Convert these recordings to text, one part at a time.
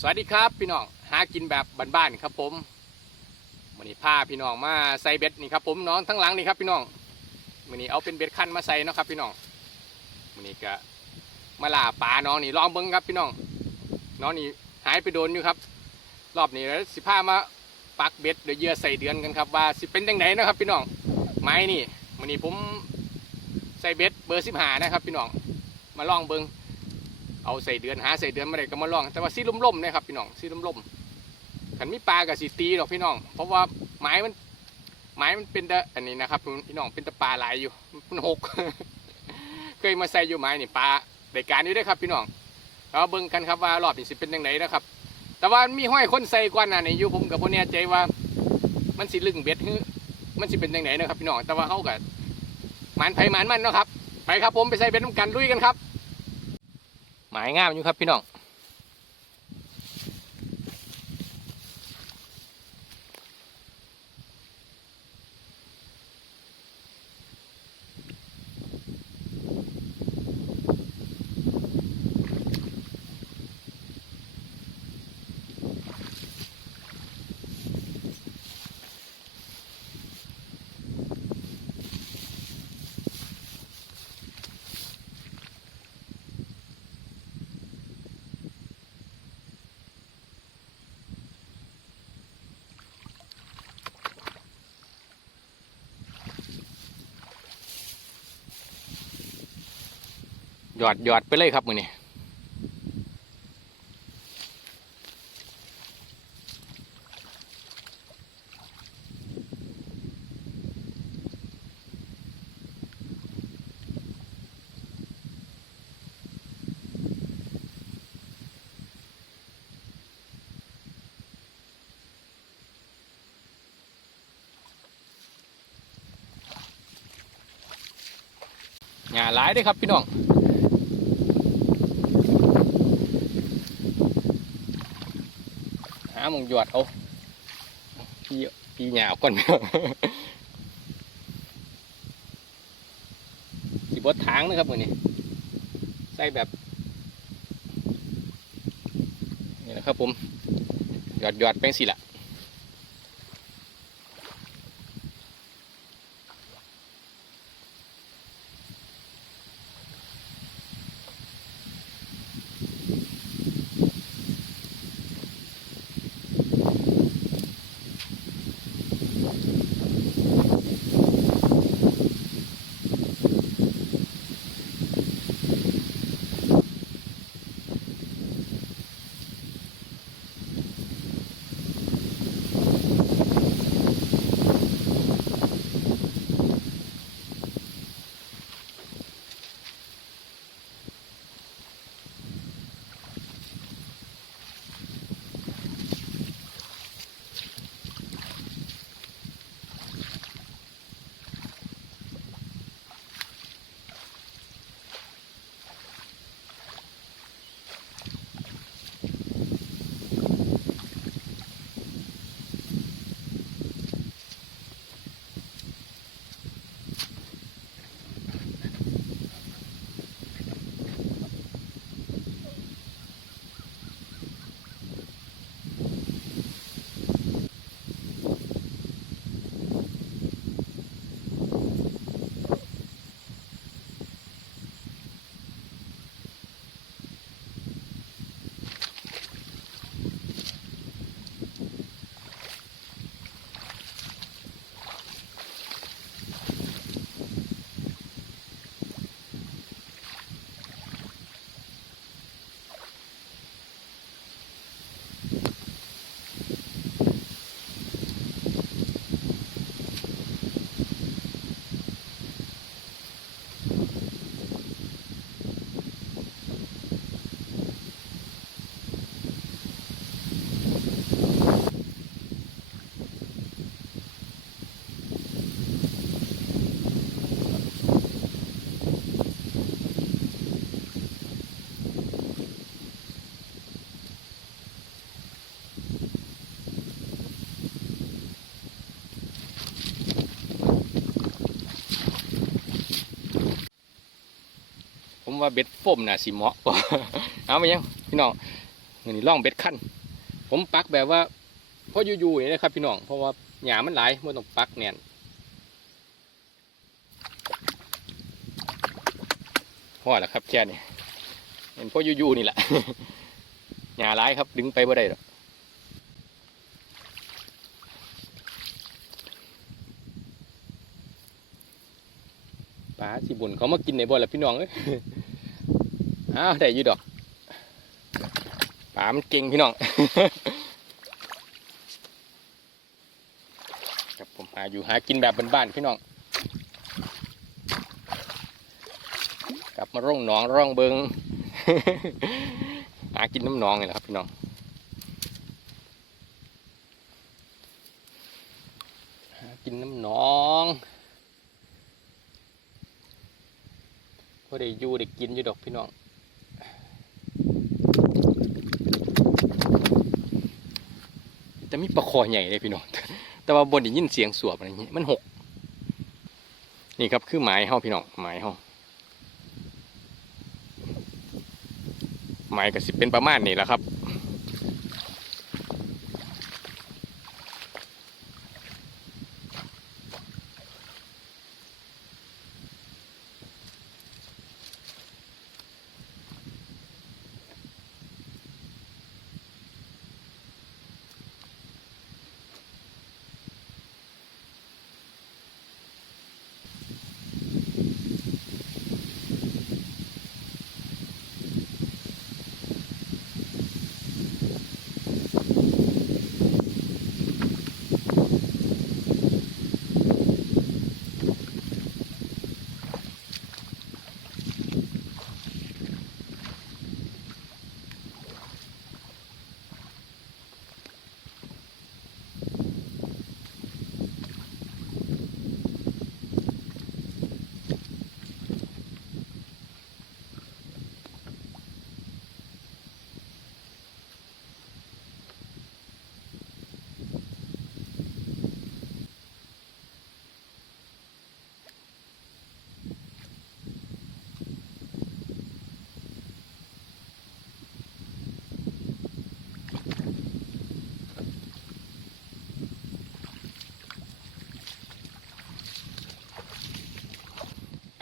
สวัสดีครับพี่น้องหากินแบบบ้านๆครับผมวันนี้พาพี่น้องมาใส่เบ็ดนี่ครับผมน้องทั้งหลังนี่ครับพี่น้องวันนี้เอาเป็นเบ็ดคันมาใส่นะครับพี่น้องวันนี้ก็มาล่าปลาน้องนี่ลองเบิ้งครับพี่น้องน้องนี่หายไปโดนอยู่ครับ รอบนี้แล้วสิพามาปักเบ็ดเดี๋ยวเยื่อใส่เดือนกันครับว่าสิเป็นยังไงนะครับ พี่น้องไม้นี่วันนี้ผมใส่เบ็ดเบอร์สิบหานะครับ พี่น้องมาลองเบิ้ง เอาใส่เดือนหาใส่เดือนมาได้ก็มาลอง แต่ว่าซีล่มๆนะครับพี่น้องซีล่มๆขันมีปลากับสีตีหรอกพี่น้อง เพราะว่าไม้มันไม้มันเป็นตะอันนี้นะครับพี่น้องเป็นตะปลาหลายอยู่มันหกเคยมาใส่อยู่ไม้นี่ปลาได้การอยู่ด้วยครับพี่น้องเราเบิ่งกันครับว่ารอบนี้สิเป็นยังไงนะครับ แต่ว่ามีห้อยคนใส่กว่าน่ะนี่อยู่ผมกับพวกเนี้ยใจว่า มันสิลึงเบ็ดฮึมันสิเป็นยังไงนะครับพี่น้องแต่ว่าเขากับมันไผ่มันมันเนาะครับไปครับผมไปใส่เบ็ดน้ำกันลุยกันครับ หมายงามอยู่ครับพี่น้อง หยอดหยอดไปเลยครับมือนี้หยาหลายด้วยครับพี่น้อง หามงหยอดเอาพี่พี่หยาวก่อนสีบดทางนะครับมือนี้ใส่แบบ นี่นะครับผมหยอดหยอดแป้งสิละ ว่าเบ็ดฟมน่ะสิเหมาะกว่าเอาไปยังพี่น้องนนี้ล่องเบ็ดขั้นผมปักแบบว่าพออยู่ๆนี่นะครับพี่น้องเพราะว่าหญ้ามันหลายไม่ต้องปักแน่นพอแล้วครับแค่นี้เห็นพออยู่ๆนี่แหละหญ้าหลายครับดึงไปบ่ได้หรอกปลาสิบุญเขามากินในบ่อแล้วพี่น้องเอ้ย อ้าวได้ยู่ดอกปลามันเก่งพี่น้อง ครับผมหาอยู่หากินแบบบ้านๆพี่น้อง กลับมาร่องหนองร่องเบิง หากินน้ำหนองนี่แหละครับพี่น้องหากินน้ำหนองพอได้อยู่ได้กินอยู่ดอกพี่น้อง แต่ มีปลาคอใหญ่เลยพี่น้องแต่ว่าบนได้ยินเสียงสวบอะไรอย่างเงี้ยมันหกนี่ครับคือหมายเฮาพี่น้องหมายเฮาหมายก็สิเป็นประมาณนี้แหละครับ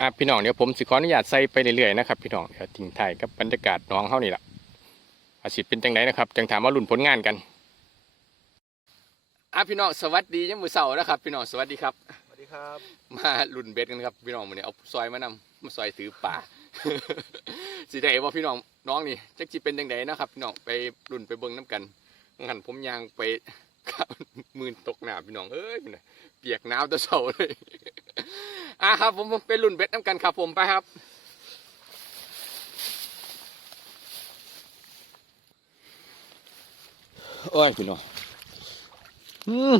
อะพี่น้องเดี๋ยวผมสิขออนุญาตใส่ไปเรื่อยๆนะครับพี่น้องเดี๋ยวทิ้งท้ายกับบรรยากาศน้องเขานี่แหละอาชีพเป็นจังไดนะครับจังถามว่ารุ่นผลงานกันอะพี่น้องสวัสดียังมือเสาร์นะครับ พี่น้องสวัสดีครับสวัสดีครับ มารุ่นเบ็ดกันครับพี่น้องวันนี้เอาซอยมานำมาซอยถือป่าสิได้ว่าพี่น้องน้องนี่จักจิเป็นจังไดนะครับพี่น้องไปรุ่นไปเบิ่งน้ำกันหันผมยางไปมืนตกหนาพี่น้องเอ้ยมันน่ะเปียกน้ำตะเสาเลย อะครับผมผมไปรุ่นเบ็ดน้ำกันครับผมไปครับโอ้ยพี่น้องอืม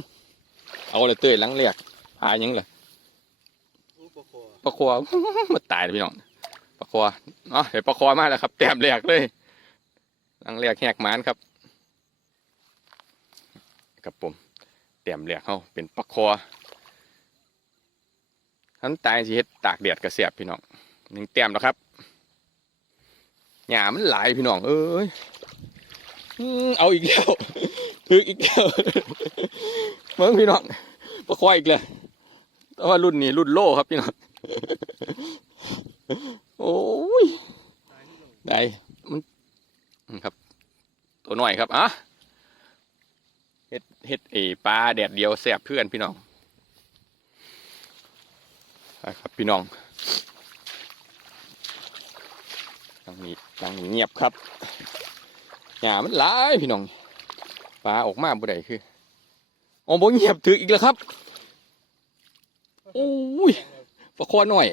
เอาเลยเตยหลังเรียกหายยังเลยปลาคอมาตายเลยพี่น้องปลาคอเนาะเดี๋ยวปลาคอมากแล้วครับ แต้มแรกเลยหลังแรกแหกหมานครับครับผมแต้มแรกเขาเป็นปลาคอ ทันตายสิเฮ็ดตากแดดกระเสียบพี่น้องหนึ่งแต้มแล้วครับหญ้ามันหลายพี่น้องเอ้ยเอาอีกแล้วถึกอีกแล้วเมืองพี่น้องปลาคออีกเลยแต่ว่ารุ่นนี้รุ่นโล่ครับพี่น้องโอ้ยได้มันครับ ตัวหน่อยครับอะเฮ็ดเฮ็ดเอปลาแดดเดียวแสบเพื่อนพี่น้อง ไปครับพี่น้องหลังนี้หลังนี้เงียบครับหญ้ามันหลายพี่น้องปลาออกมาบ่ได้คืออ๋อบ่เงียบถึกอีกแล้วครับโอ้ยปลาคอหน่อย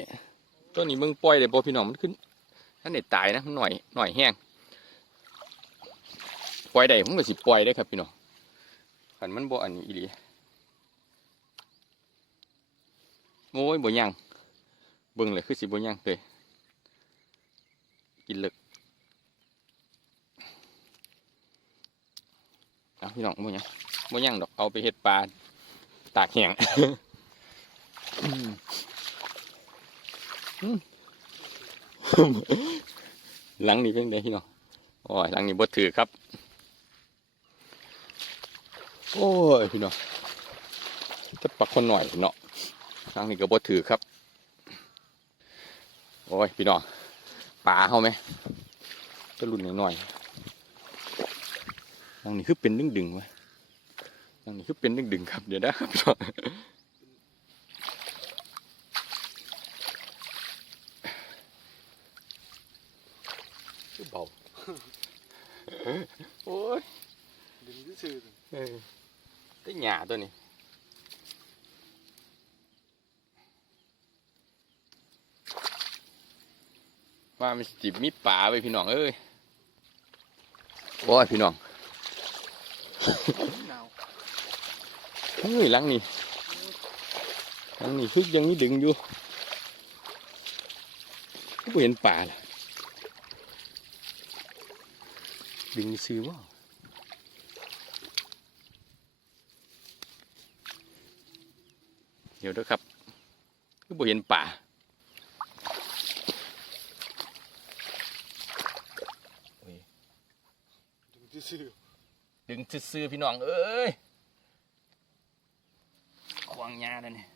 ตัวนี้มึงปล่อยเลยบอพี่น้องมันขึ้นท่านเด็ดตายนะมันหน่อยหน่อยแห้งปล่อยได้ผมก็สิปล่อยได้ครับพี่น้องขันมันบ่อันนี้อีหลี โอ้ยบ่ยังเบิ่งเลยคือสิบ่ยังเลยกินเลึกเอาพี่น้องบ่ยังบ่ยังดอกเอาไปเฮ็ดปลาตากแห้งหลังนี้เป็นไงพี่น้องโอ้ยหลังนี้บดถือครับ โอ้ยพี่น้องจะปักคนหน่อยเนาะ ทางนี้ก็บ่ถือครับ โอ้ย พี่น้องปลาเขาไหมจะรุ่นหน่อยๆทางนี้คือเป็นดึงดึงๆวะทางนี้คือเป็นดึงดึงๆครับ เดี๋ยวนะครับพี่น้องคือเบาโอ้ยดึงซื่อเออได้หยาตัวนี้ ว่ามันจิบมีป่าไปพี่น้องเอ้ยโอ้ยพี่น้องๆหนาวเฮ้ยหลังนี่หลังนี่คึกยังมีดึงอยู่ก็เห็นป่าล่ะดึงซื้อว่าเดี๋ยวเด้วยครับก็บ่เห็นป่า ดึง ซื่อดึงซื้อพี่น้องเอ้ยควางยาแล้วนี่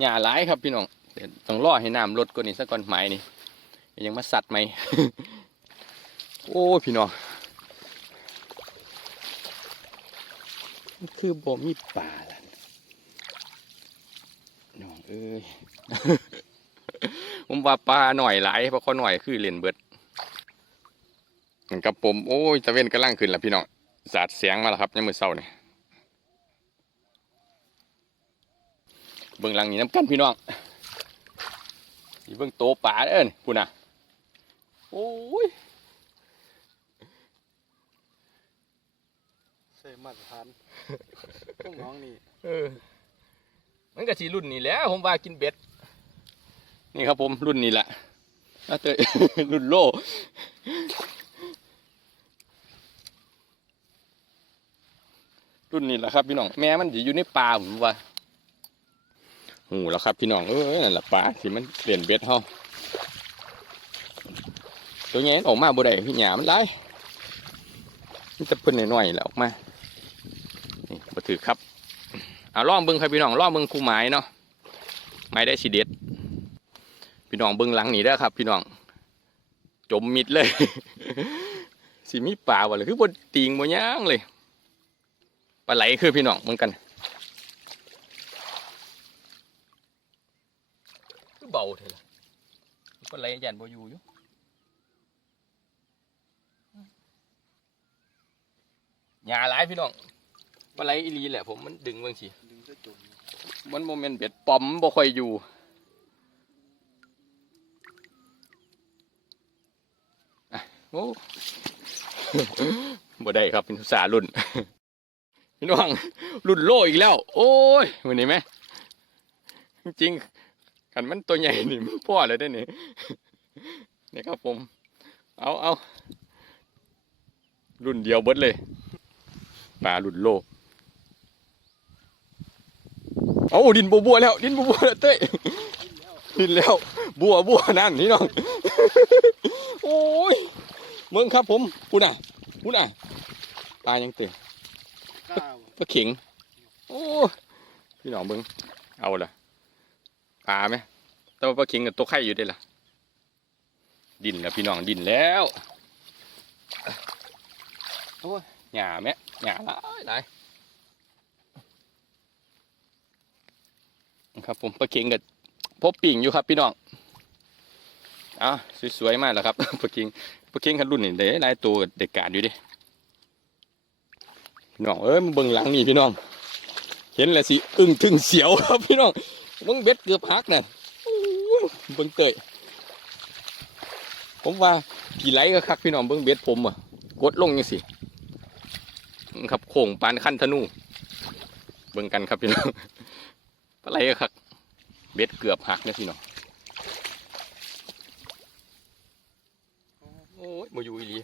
หยาหลายครับพี่น้องเดี๋ยวต้องรอให้น้ำลดก่อนนี่สักก่อนไหมนี่ยังมาสัตว์ไหมโอ้พี่น้องคือบ่มีป่า เอ้ยผมว่าปลาหน่อยหลายเพราะเขาหน่อยคือเล่นเบิดเหมือนกับผมโอ้ยตะเวนกำลังขึ้นแล้วพี่น้องสาดเสียงมาแล้วครับยังมือเศร้าเนี่ยเบื้องหลังนี่น้ำกันพี่น้องนี่เบื้องโตปลาเด้อนี่พูดนะโอ้ยๆใส่มาตรฐานพวกน้องนี่เออ มันก็สีรุ่นนี่แหล้วผมว่ากินเบ็ด นี่ครับผมรุ่นนี้แหละน่าเจอรุ่นโลรุ่นนี้แหละครับพี่น้องแม่มันอยู่ในป่าผมว่าหูแล้วครับพี่น้องเออนั่นแหละป่าที่มันเปลี่ยนเบ็ดเฮาตัวนี้ออกมาบ่ได้พี่หยามันได้มันจะเพิ่นหน่อยๆแล้วออกมานี่บ่ถือครับ เอาล่องเบิ้งครับพี่น้องล่องเบิ้งคู่ไม้เนาะไม้ได้สีเด็ด พี่น้องเบิ้งหลังนี่เด้ครับ พี่น้อง จมมิดเลยสิมีป่าวะเลยคือบนตีงบนย่างเลยปลาไหลคือพี่น้องเหมือนกันคือเบาเถอะล่ะปลาไหลยันบ่อยู่อยู่หยาหลายพี่น้องปลาไหลอีลีแหละผมมันดึงเบิ่งสิดึงก็จ มันโมเมนต์เบ็ดปอมบ่ค่อยอยู่อะโอ้บ่ได้ครับเป็นภาษารุ่นพี่น้องรุ่นโลอีกแล้ว โอ้ยวันนี้ไหมจริงๆกันมันตัวใหญ่นี่มันพ่อเลยได้อนี่นี่ครับผม เอาเอารุ่นเดียวเบิดเลยปลารุ่นโล เอาดินบัวบัวแล้ว ดินบัวบัวแล้วเต้ยดินแล้วบัวบัวนั่นนี่น้องโอ้ยเมืองครับผมพูน่ะพูน่ะปลายังเตะกล้าวปลาเข็งโอ้พี่น้องเบิ้งเอาละปลาไหมแต่ว่าปลาเข็งกับตัวไข่อยู่ได้ล่ะ ดินแล้วพี่น้องดินแล้วโอ้ยหยาแม่หยาหลายหลาย ครับ ผมปลาเค็งกับพบปิ่งอยู่ครับ พี่น้องอะสวยๆมากแล้วครับปลาเค็งปลาเค็งขันรุ่นนี่เด้หลายตัวเด็กกาดอยู่ดิพี่น้องเอ้ยมาเบิ่งหลังนี่พี่น้อง เห็นแล้วสิอึ้งถึงเสียวครับพี่น้องเบิ่งเบ็ดเกือบหักเนี่ยเบิ่งเตยผมว่ากี่ไหลก็คักพี่น้องเบิ่งเบ็ดผมอะกดลงยังสิครับโข่งปานขั้นธนู เบิ่งกันครับพี่น้อง ปลาไหลก็คักเบ็ดเกือบหักเนี่ยพี่น้องโอ้ยมาอยู่อีหลี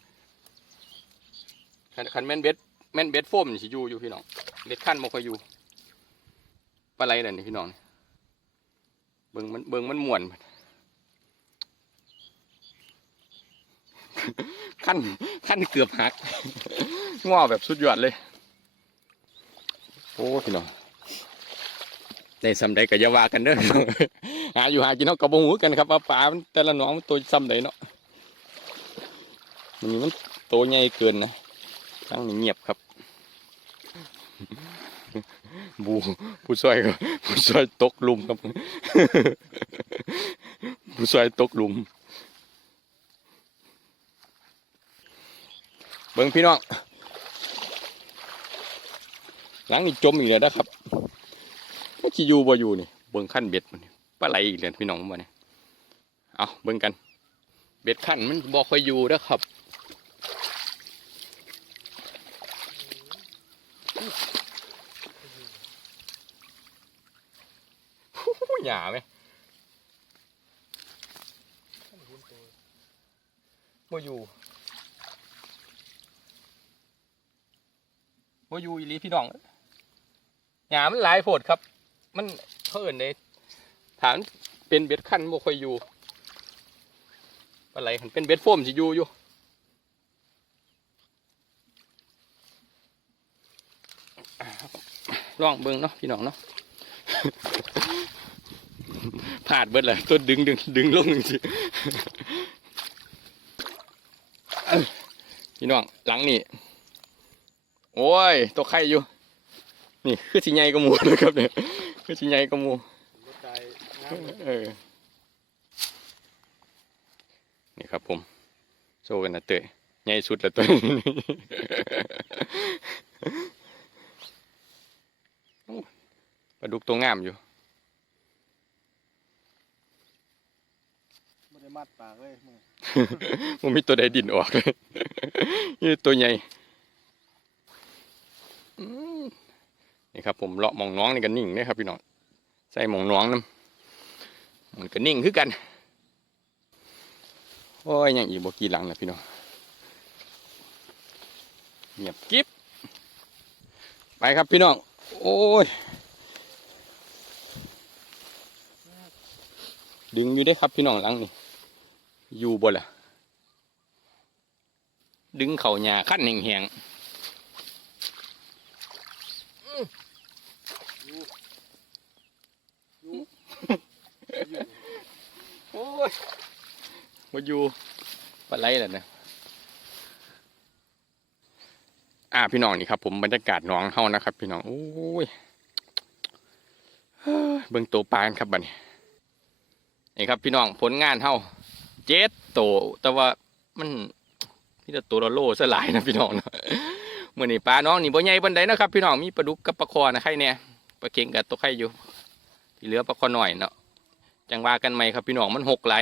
คันคันแม่นเบ็ดแม่นเบ็ดโฟมนี่สิอยู่อยู่พี่น้องเบ็ดขั้นบ่ค่อยอยู่ปลาไหลนั่นนี่พี่น้องเบิ่งมันเบิ่งมันม่วนขั้นขั้นเกือบหักง้อแบบสุดยอดเลยโอ้พี่น้อง ได้ซ้ำใดก็อย่าว่ากันเด้อ หาอยู่หากินเนาะกับบ่หูกันครับว่าปลามันแต่ละหนองมันตัวซ้ำใดเนาะมันนี้มันโตใหญ่เกินนะตั้งนี่เงียบครับ บูผู้ช่วยก็ผู้ช่วยตกหลุมครับ ผู้ช่วยตกหลุม เบิ่งพี่น้องหลังนี่จมอีกแล้วนะครับ มันสิอยู่บ่อยู่นี่เบิ่งขั้นเบ็ดมันนี่ปลาไหลอีกแล้วพี่น้องมาเนี่ยเอาเบิ่งกัน เบ็ดขั้นมันบ่ค่อยอยู่นะครับหูหยาไหมบ่อยู่บ่อยู่อีลีพี่น้องหยามันหลายโพดครับ มันเขาเอินในฐานเป็นเบ็ดขั้นบ่ค่อยอยู่อะไรเป็นเบ็ดโฟมสิอยู่อยู่ลองเบิ่งเนาะพี่น้องเนาะพลาดเบิดเลยตัวดึงดึงดึงลงจริงๆเอ้ยพี่น้องหลังนี่โอ้ยตัวไข่อยู่ นี่คือสิใหญ่กว่าหมูนะครับเนี่ย คือสิใหญ่กว่าหมูรถใจงามเลยเออนี่ครับผมโชว์กันนะเตยใหญ่สุดแล้วตัวนี้โอ้ปลาดุกตัวงามอยู่ไม่ได้มัดปากเลยมือมันมีตัวใดดินออกเลยนี่ตัวใหญ่อืม นี่ครับผมเลาะมองน้องนี่ก็นิ่งนะครับพี่น้องใส่มองน้องน้ำมันก็นิ่งคือกันโอ้ยยังอีกบ่กี่หลังนะพี่น้องเงียบกิ๊บไปครับพี่น้องโอ้ยดึงอยู่ได้ครับพี่น้องหลังนี่อยู่บ่ล่ะดึงเข่าหญ้าขั้นแหงอยู่ๆ โอ้ยมาอยู่ปลาไหลแล้วนะอ่าพี่น้องนี่ครับ ผมบรรยากาศน้องเฮานะครับ พี่น้องโอ้ยเบิ่งตัวปลาครับบัดนี้นี่ครับ พี่น้องผลงานเฮาเจ็ดโตวแต่ว่ามันมีแต่ตัวละโลสลายนะพี่น้องเนาะมื่อนี้ปลาน้องนี่บ่ใหญ่ปานใดนะครับ พี่น้องมีปลาดุกกับปลาคอนะใครเนี่ยปลาเค็งกับตัวไข่อยู่ ที่เหลือปลาคอหน่อยเนาะจังว่ากันไหมครับพี่น้องมันหกไหล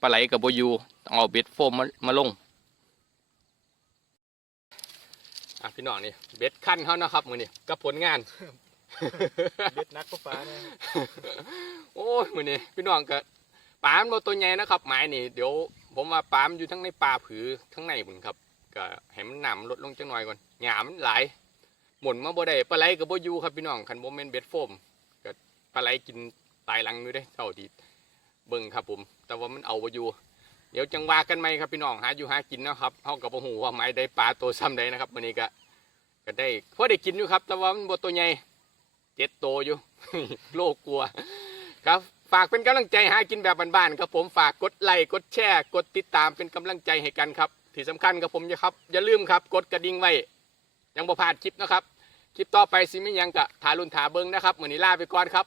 ปลาไหลกับโบยูต้องเอาเบ็ดโฟมมามาลงอะพี่น้องนี่เบ็ดขั้นเขานะครับมือนี่กับผลงานเบ็ดนักก็ฟ้าเนี่ยโอ้ยมือนี่พี่น้องก็ปามันบ่ตัวใหญ่นะครับหมายนี่เดี๋ยวผมว่าปามอยู่ทั้งในป่าผือทั้งในบุญครับก็ให้มันหนำลดลงจังหน่อยก่อนหยามันหลายหมุนมาบ่ได้ปลาไหลกับโบยูครับพี่น้องคันโบ่แม่นเบ็ดโฟม ลาไหลกินตายหลังอยู่เด้เท่าที่เบิ่งครับผม แต่ว่ามันเอาบ่อยู่ เดี๋ยวจังว่ากันไหมครับพี่น้องหาอยู่หากินนะครับเฮากับบ่ฮู้ว่าไม้ใดปลาตัวซ้ำใดนะครับมื้อนี้ก็ก็ได้พอได้กินอยู่ครับ แต่ว่ามันบ่ตัวใหญ่เจ็ดโตอยู่ โลกกลัว ครับฝากเป็นกำลังใจหากินแบบบ้านๆครับผมฝากกดไลค์กดแชร์กดติดตามเป็นกำลังใจให้กันครับ ที่สำคัญครับผมอย่าครับอย่าลืมครับ กดกระดิ่งไว้ยังบ่พลาดคลิปนะครับ คลิปต่อไปสิไม่ยังกะทารุนถาเบิงนะครับเหมือนนี้ลาไปก่อนครับ